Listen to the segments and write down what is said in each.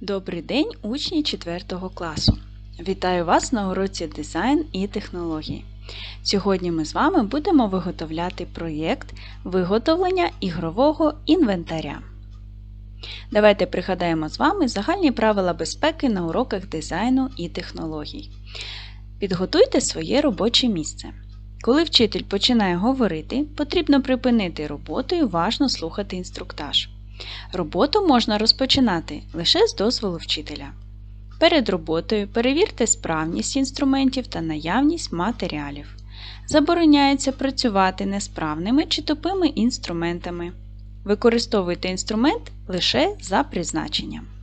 Добрий день, учні 4 класу! Вітаю вас на уроці дизайн і технологій. Сьогодні ми з вами будемо виготовляти проєкт виготовлення ігрового інвентаря. Давайте пригадаємо з вами загальні правила безпеки на уроках дизайну і технологій. Підготуйте своє робоче місце. Коли вчитель починає говорити, потрібно припинити роботу і уважно слухати інструктаж. Роботу можна розпочинати лише з дозволу вчителя. Перед роботою перевірте справність інструментів та наявність матеріалів. Забороняється працювати несправними чи тупими інструментами. Використовуйте інструмент лише за призначенням.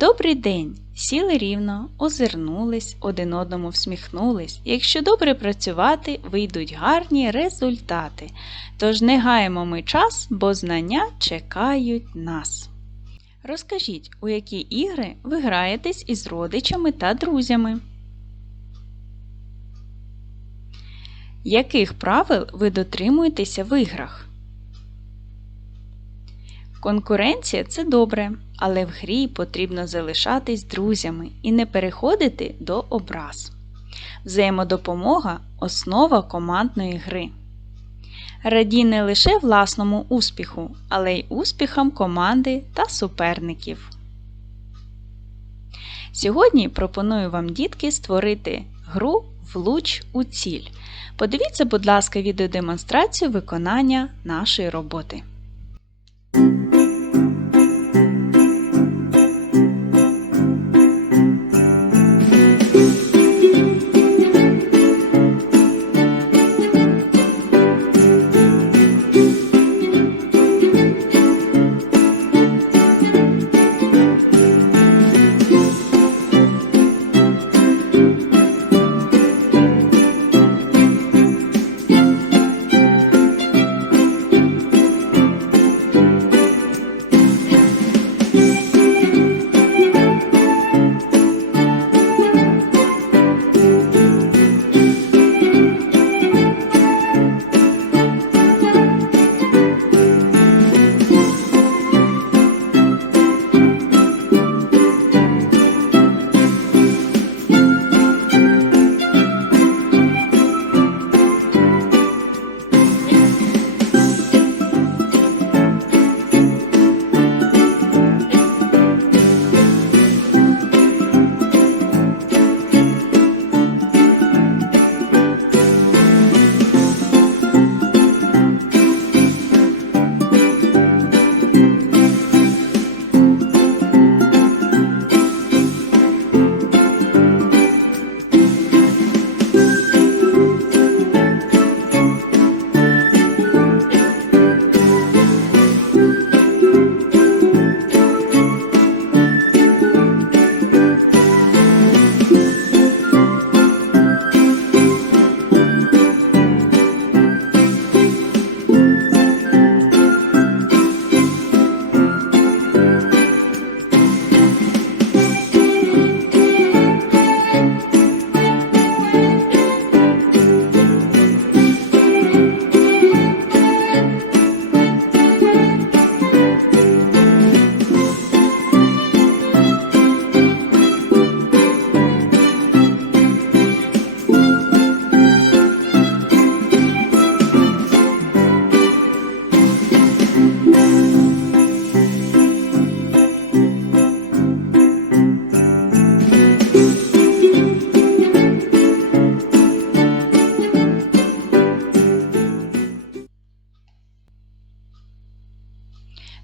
Добрий день! Сіли рівно, озирнулись, один одному всміхнулись. Якщо добре працювати, вийдуть гарні результати. Тож не гаємо ми час, бо знання чекають нас. Розкажіть, у які ігри ви граєтесь із родичами та друзями? Яких правил ви дотримуєтеся в іграх? Конкуренція це добре, але в грі потрібно залишатись друзями і не переходити до образ. Взаємодопомога основа командної гри. Радій не лише власному успіху, але й успіхам команди та суперників. Сьогодні пропоную вам, дітки, створити гру Влуч у ціль. Подивіться, будь ласка, відеодемонстрацію виконання нашої роботи.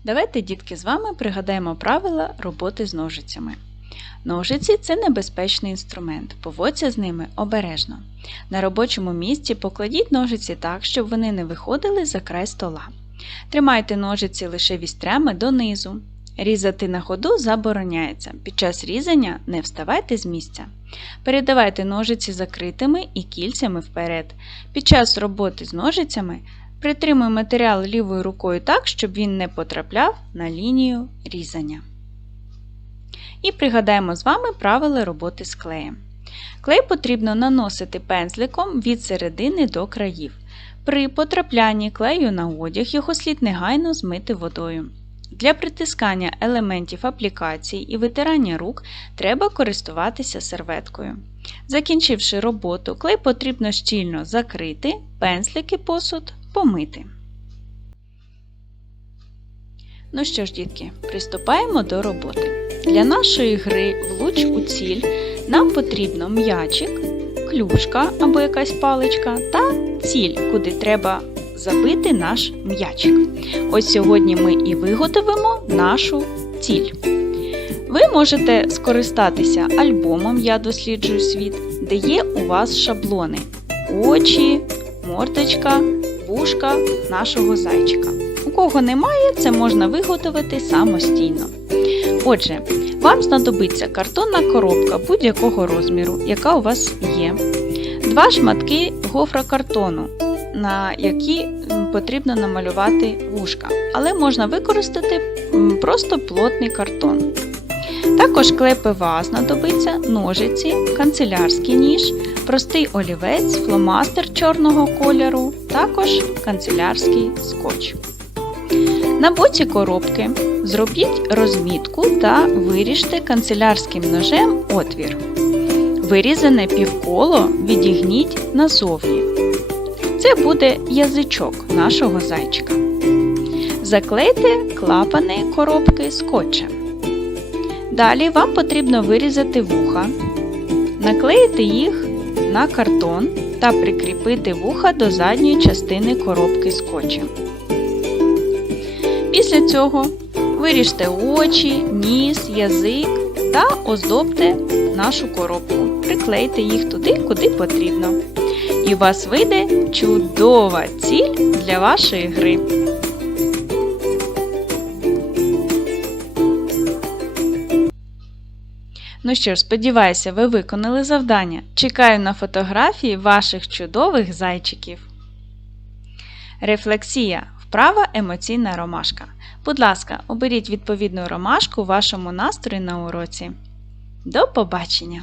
Давайте, дітки, з вами пригадаємо правила роботи з ножицями. Ножиці це небезпечний інструмент, поводься з ними обережно. На робочому місці покладіть ножиці так, щоб вони не виходили за край стола. Тримайте ножиці лише вістрями донизу. Різати на ходу забороняється. Під час різання не вставайте з місця. Передавайте ножиці закритими і кільцями вперед. Під час роботи з ножицями Притримуй матеріал лівою рукою так, щоб він не потрапляв на лінію різання. І пригадаємо з вами правила роботи з клеєм. Клей потрібно наносити пензликом від середини до країв. При потраплянні клею на одяг його слід негайно змити водою. Для притискання елементів аплікації і витирання рук треба користуватися серветкою. Закінчивши роботу, клей потрібно щільно закрити, пензлики посуд помити. Ну що ж, дітки, приступаємо до роботи. Для нашої гри влуч у ціль нам потрібно м'ячик, клюшка або якась паличка та ціль, куди треба забити наш м'ячик. Ось сьогодні ми і виготовимо нашу ціль. Ви можете скористатися альбомом Я досліджую світ, де є у вас шаблони, очі, мордочка, вушка нашого зайчика. У кого немає, це можна виготовити самостійно. Отже, вам знадобиться картонна коробка будь-якого розміру, яка у вас є, два шматки гофрокартону, на які потрібно намалювати вушка, але можна використати просто плотний картон. Також клей ПВА знадобиться ножиці, канцелярський ніж, простий олівець, фломастер чорного кольору, також канцелярський скотч. На боці коробки зробіть розмітку та виріжте канцелярським ножем отвір. Вирізане півколо відігніть назовні. Це буде язичок нашого зайчика. Заклейте клапани коробки скотчем. Далі вам потрібно вирізати вуха, наклеїти їх на картон та прикріпити вуха до задньої частини коробки скотчем. Після цього виріжте очі, ніс, язик та оздобте нашу коробку. Приклейте їх туди, куди потрібно. І у вас вийде чудова ціль для вашої гри. Ну що ж, сподіваюся, ви виконали завдання. Чекаю на фотографії ваших чудових зайчиків. Рефлексія. Вправа емоційна ромашка. Будь ласка, оберіть відповідну ромашку вашому настрою на уроці. До побачення!